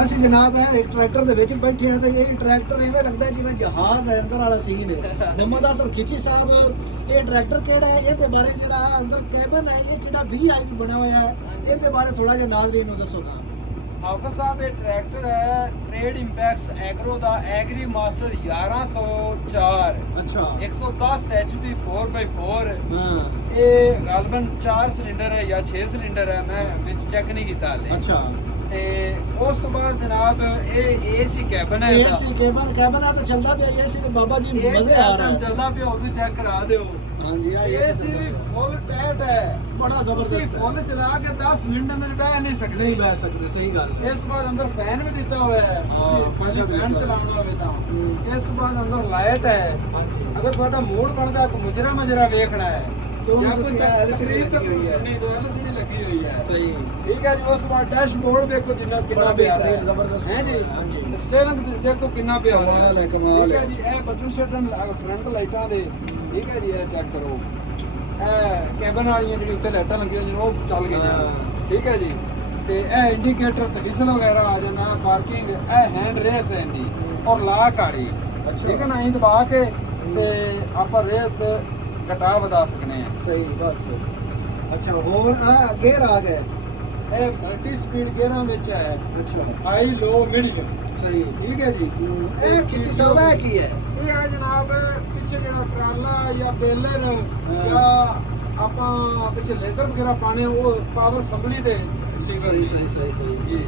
ਅਸੀਂ ਜਨਾਬ ਇਹ ਟਰੈਕਟਰ ਦੇ ਵਿੱਚ ਬੈਠੇ ਹਾਂ ਤੇ ਇਹ ਟਰੈਕਟਰ ਐਵੇਂ ਲੱਗਦਾ ਜਿਵੇਂ ਜਹਾਜ਼ ਹੈ ਅੰਦਰ ਵਾਲਾ ਸੀਨ ਹੈ। ਮੁਹੰਮਦ ਆਸਫ ਖਿਚੀ ਸਾਹਿਬ ਇਹ ਟਰੈਕਟਰ ਕਿਹੜਾ ਹੈ, ਇਹਦੇ ਬਾਰੇ ਜਿਹੜਾ ਅੰਦਰ ਕੈਬਨ ਹੈ ਇਹ ਕਿਹੜਾ VIP ਬਣਾ ਹੋਇਆ ਹੈ, ਇਹਦੇ ਬਾਰੇ ਥੋੜਾ ਜਿਹਾ ਨਾਜ਼ਰੀਨ ਨੂੰ ਦੱਸੋਗਾ। ਹਾਫਿਜ਼ ਸਾਹਿਬ ਇਹ ਟਰੈਕਟਰ ਹੈ ਟ੍ਰੇਡ ਇੰਪੈਕਸ ਐਗਰੋ ਦਾ ਐਗਰੀ ਮਾਸਟਰ 1104। ਅੱਛਾ 110 HP 4x4। ਹਾਂ ਇਹ ਗਾਲਬਨ 4 ਸਿਲੰਡਰ ਹੈ ਜਾਂ 6 ਸਿਲੰਡਰ ਹੈ, ਮੈਂ ਵਿੱਚ ਚੈੱਕ ਨਹੀਂ ਕੀਤਾ ਹਲੇ। ਅੱਛਾ ਤੇ ਉਸ ਤੋਂ ਬਾਅਦ ਜਨਾਬ ਇਹ AC ਕੈਬਨ ਹੈ ਇਹਦਾ। AC ਕੈਬਨ ਆ ਤਾਂ ਚੱਲਦਾ ਪਿਆ AC ਤੇ ਬਾਬਾ ਜੀ ਇਹ ਮਜ਼ੇ ਆ ਰਿਹਾ ਚੱਲਦਾ ਪਿਆ ਉਹ ਵੀ ਚੈੱਕ ਕਰਾ ਦਿਓ। ਹਾਂਜੀ ਆ AC ਵੀ ਫੁੱਲ ਟਾਈਟ ਹੈ, ਬੜਾ ਜ਼ਬਰਦਸਤ ਹੈ, ਫੁੱਲ ਚਲਾ ਕੇ 10 ਮਿੰਟ ਅੰਦਰ ਬਹਿ ਨਹੀਂ ਸਕਦੇ। ਨਹੀਂ ਬਹਿ ਸਕਦੇ, ਸਹੀ ਗੱਲ ਹੈ। ਇਸ ਤੋਂ ਬਾਅਦ ਅੰਦਰ ਫੈਨ ਵੀ ਦਿੱਤਾ ਹੋਇਆ ਹੈ, ਤੁਸੀਂ ਪੰਜ ਫੈਨ ਚਲਾਉਣਾ ਹੋਵੇ ਤਾਂ। ਇਸ ਤੋਂ ਬਾਅਦ ਅੰਦਰ ਲਾਈਟ ਹੈ, ਅਗਰ ਤੁਹਾਡਾ ਮੂਡ ਬਣਦਾ ਕੋਈ ਮੁਜਰਾ ਵੇਖਣਾ ਹੈ ਜਾਂ ਕੋਈ ਤਸਵੀਰ ਤਾਂ ਸੁਣਨੀ ਤਾਂ LCD ਲੱਗੀ ਹੋਈ ਹੈ। ਸਹੀ ਠੀਕ ਹੈ ਜੀ। ਉਸ ਤੋਂ ਬਾਅਦ ਡੈਸ਼ਬੋਰਡ ਦੇਖੋ ਕਿੰਨਾ ਬੜਾ ਪਿਆਰਾ ਬੇਹਤਰੀਨ ਜ਼ਬਰਦਸਤ ਹੈ ਜੀ। ਹਾਂਜੀ ਸਟੀਅਰਿੰਗ ਦੇਖੋ ਕਿੰਨਾ ਪਿਆਰਾ ਕਮਾਲ ਹੈ, ਕਮਾਲ ਠੀਕ ਹੈ। ਹੈ ਜੀ। ਇਹ ਬਟਨ ਸ਼ਟਨ ਫਰੰਟ ਲਾਈਟਾਂ ਦੇ, ਠੀਕ ਹੈ ਜੀ। ਇਹ ਚੈੱਕ ਕਰੋ, ਇਹ ਕੈਬਨ ਵਾਲੀਆਂ ਜਿਹੜੀ ਉੱਤੇ ਲਾਈਟਾਂ ਲੱਗੀਆਂ ਜੀ ਉਹ ਚੱਲ ਗਈਆਂ, ਠੀਕ ਹੈ ਜੀ। ਤੇ ਇਹ ਇੰਡੀਕੇਟਰ ਤੇ ਵਿਸਲ ਵਗੈਰਾ ਆ ਜਾਂਦਾ, ਪਾਰਕਿੰਗ, ਇਹ ਹੈਂਡ ਰੇਸ ਹੈ ਇਹਦੀ ਔਰ ਲਾਕ ਵਾਲੀ, ਠੀਕ ਹੈ ਨਾ। ਇਹ ਦਬਾ ਕੇ ਤੇ ਆਪਾਂ ਰੇਸ ਘਟਾ ਵਧਾ ਸਕਨੇ ਆ। ਸਹੀ ਬਸ। ਅੱਛਾ ਹੋਰ ਆ ਗੇਅਰ ਆ ਗਏ, ਇਹ ਮਲਟੀ ਸਪੀਡ ਗੇਅਰਾਂ ਵਿੱਚ ਹੈ, ਅੱਛਾ ਹਾਈ ਲੋ ਮੀਡੀਅਮ, ਸਹੀ। ਠੀਕ ਹੈ ਜੀ। ਇਹ ਕੀ ਸਭ ਹੈ ਕੀ ਹੈ? ਇਹ ਹੈ ਜਨਾਬ ਪਿੱਛੇ ਜਿਹੜਾ ਟਰਾਲਾ ਜਾਂ ਬੇਲਰ ਜਾਂ ਆਪਾਂ ਪਿੱਛੇ ਲੇਜ਼ਰ ਵਗੈਰਾ ਪਾਣੇ ਉਹ ਪਾਵਰ ਸੰਭਲੀ ਦੇ ਸਹੀ ਸਹੀ ਸਹੀ ਸਹੀ ਜੀ।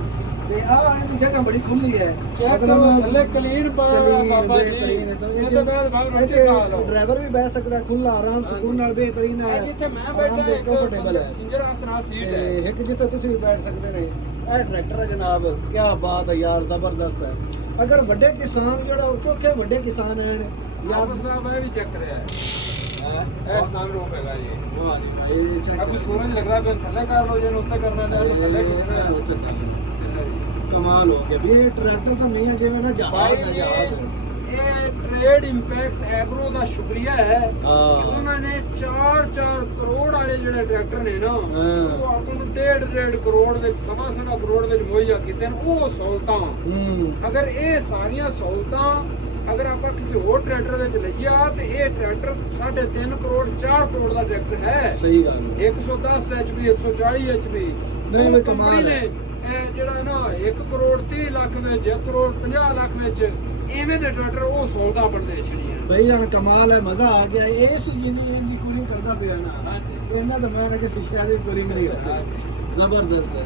ਤੇ ਆ ਇਹਦੀ ਜਗ੍ਹਾ ਬੜੀ ਖੁੱਲੀ ਹੈ, ਚੈੱਕ ਕਰੋ ਥੱਲੇ ਕਲੀਨ ਪਾਇਆ ਬਾਬਾ ਜੀ। ਇਹ ਤਾਂ ਬਾਅਦ ਰੋਟੀ ਖਾ ਲਓ। ਡਰਾਈਵਰ ਵੀ ਬਹਿ ਸਕਦਾ ਖੁੱਲਾ ਆਰਾਮ ਸਕੂਨ ਨਾਲ, ਬਿਹਤਰੀਨ ਹੈ। ਜਿੱਥੇ ਮੈਂ ਬੈਠਾ ਇੱਕ ਕੰਫਰਟੇਬਲ ਹੈ, ਸਿੰਜਰ ਆਸਨ ਨਾਲ ਸੀਟ ਹੈ, ਤੇ ਇੱਕ ਜਿੱਥੇ ਤੁਸੀਂ ਵੀ ਬੈਠ ਸਕਦੇ ਨੇ। ਇਹ ਟਰੈਕਟਰ ਹੈ ਜਨਾਬ, ਕੀ ਬਾਤ ਹੈ ਯਾਰ, ਜ਼ਬਰਦਸਤ ਹੈ। ਅਗਰ ਵੱਡੇ ਕਿਸਾਨ ਜਿਹੜਾ ਕਿਉਂਕਿ ਵੱਡੇ ਕਿਸਾਨ ਹਨ ਆਪ ਸਾਹਿਬ ਇਹ ਵੀ ਚੈੱਕ ਕਰਿਆ ਹੈ। ਇਹ ਸਨਰੂਫ ਹੈਗਾ ਜੀ। ਵਾਹ ਜੀ ਵਾਹ, ਇਹ ਚੈੱਕ ਅਗਰ ਸੂਰਜ ਲੱਗਦਾ ਪਿਆ ਥੱਲੇ ਕਰ ਲਓ, ਜਿਹਨੂੰ ਉੱਤੇ ਕਰਨਾ ਹੈ ਉਹਨੂੰ ਥੱਲੇ ਖਿੱਚਣਾ। ਕਮਾਲ ਹੋ ਗਿਆ ਵੀ ਇਹ ਟਰੈਕਟਰ ਤਾਂ ਨਹੀਂ ਹੈ ਜਿਵੇਂ ਨਾ ਜਹਾਜ਼ ਹੈ, ਜਹਾਜ਼। ਇਹ ਟ੍ਰੇਡ ਇੰਪੈਕਸ ਐਗਰੋ ਦਾ ਸ਼ੁਕਰੀਆ ਹੈ ਕਿ ਉਹਨਾਂ ਨੇ 4 ਕਰੋੜ ਵਾਲੇ ਜਿਹੜੇ ਟਰੈਕਟਰ ਨੇ ਨਾ ਉਹ ਆਪਾਂ ਨੂੰ 1.5 ਕਰੋੜ ਵਿੱਚ, 7.5 ਕਰੋੜ ਵਿੱਚ ਮੁਹੱਈਆ ਕੀਤੇ ਨੇ ਉਹ ਸਹੂਲਤਾਂ। ਅਗਰ ਇਹ ਸਾਰੀਆਂ ਸਹੂਲਤਾਂ ਅਗਰ ਆਪਾਂ ਕਿਸੇ ਹੋਰ ਟਰੈਕਟਰ ਵਿੱਚ ਲਈਆ ਤੇ ਇਹ ਟਰੈਕਟਰ 3.5 ਕਰੋੜ 4 ਕਰੋੜ ਦਾ ਟਰੈਕਟਰ ਹੈ। ਸਹੀ ਗੱਲ ਹੈ। 110 HP 140 HP ਨਹੀਂ ਵੀ ਕਮਾਲ ਨੇ। ਇਹ ਜਿਹੜਾ ਨਾ 1 ਕਰੋੜ 30 ਲੱਖ ਵਿੱਚ, 1 ਕਰੋੜ 50 ਲੱਖ ਵਿੱਚ ਐਵੇਂ ਦੇ ਟਰੈਕਟਰ ਉਹ ਸੌਦਾ ਬਣਦੇ ਛੜੀਆਂ ਬਈ ਯਾਰ ਕਮਾਲ ਹੈ, ਮਜ਼ਾ ਆ ਗਿਆ। ਇਸ ਜਿੰਨੀ ਇਹਦੀ ਕੂਲਿੰਗ ਕਰਦਾ ਪਿਆ ਨਾ, ਇਹਨਾਂ ਦਾ ਮੈਂ ਕਿਸੇ ਸ਼ਾਇਦ ਕੂਲਿੰਗ ਨਹੀਂ ਕਰਦਾ। ਜ਼ਬਰਦਸਤ ਹੈ।